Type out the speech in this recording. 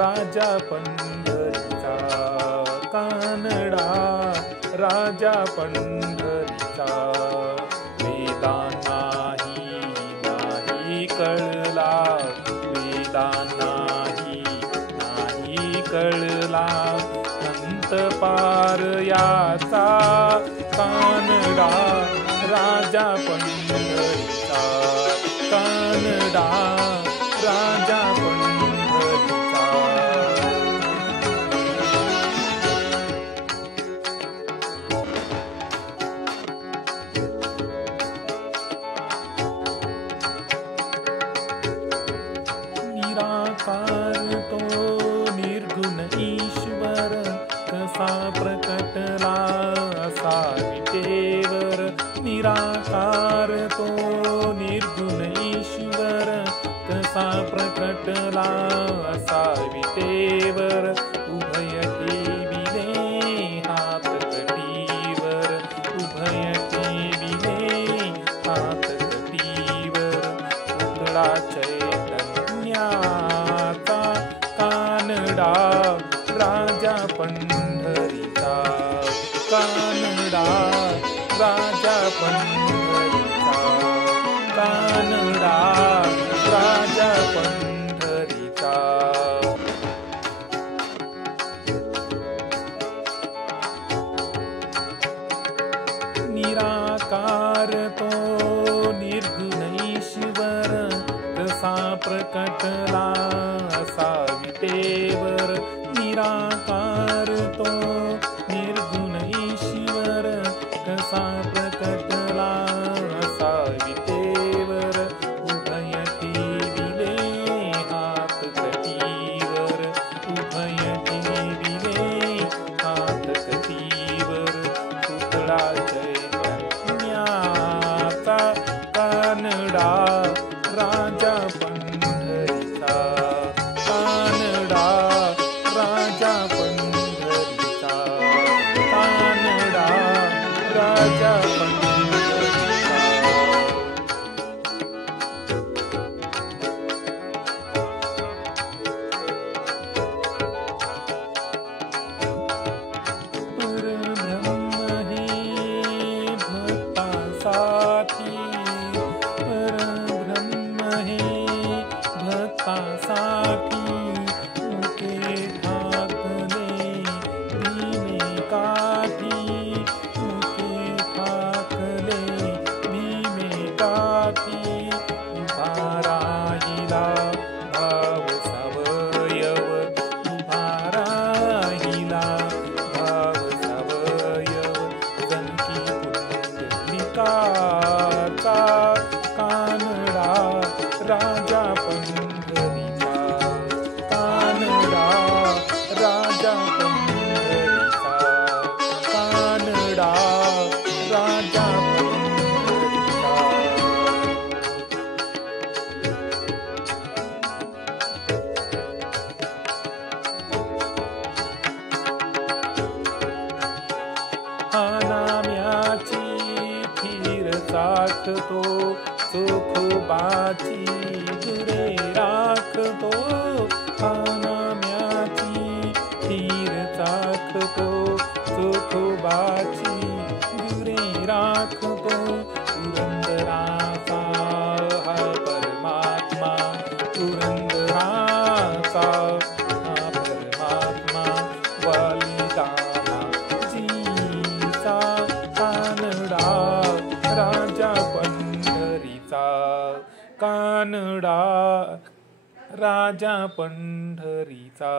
राजा पंढरीचा कानडा राजा पंढरीचा वेदांना नाही कळला वेदांना नाही कळला अंत पार याचा कानडा राजा पंढरीचा कानडा राजा पंढरीचा निराकार तो निर्गुण ईश्वर कसा प्रकटला असा विटेवर निराकार तो निर्गुण ईश्वर कसा प्रकटला असा विटेवर उभय ठेविले हात कटीवर उभय ठेविले हात कटीवर पुतळा चैतन्याचा कानडा राजा पंढरीचा कानडा राजा पंढरीचा कानडा राजा पंढरीचा निराकार तो निर्गुण ईश्वर कसा प्रकटला असा विटेवर निराकार तो निर्गुण ईश्वर कसा प्रकटला असा विटेवर उभय ठेविले हात कटीवर उभय ठेविले हात कटीवर पुतळा चैतन्याचा कानडा राजा पंढरीचा कानडा राजा पंढरीचा कानडा राजा पंढरीचा परब्रह्म हे भक्तासाठी भक्तासाठी मुके ठाकले भीमे काठी मुके ठाकले भीमे काठी उभा राहिला भाव सवयव उभा राहिला भाव सवयव जनकी पुंडलिकाचा कानडा राजा पंढरीचा कानडा राजा पंढरीचा कानडा राजा पंढरीचा हा नाम्याची खीर चाखतो चोखोबाची दुरे राखतो हा नाम्याची खीर चाखतो चोखोबाची दुरे राखतो पुरंदराचा हा परमात्मा पुरंदराचा हा परमात्मा वालिदामा जीचा कानडा राजा पंढरीचा कानडा राजा पंढरीचा।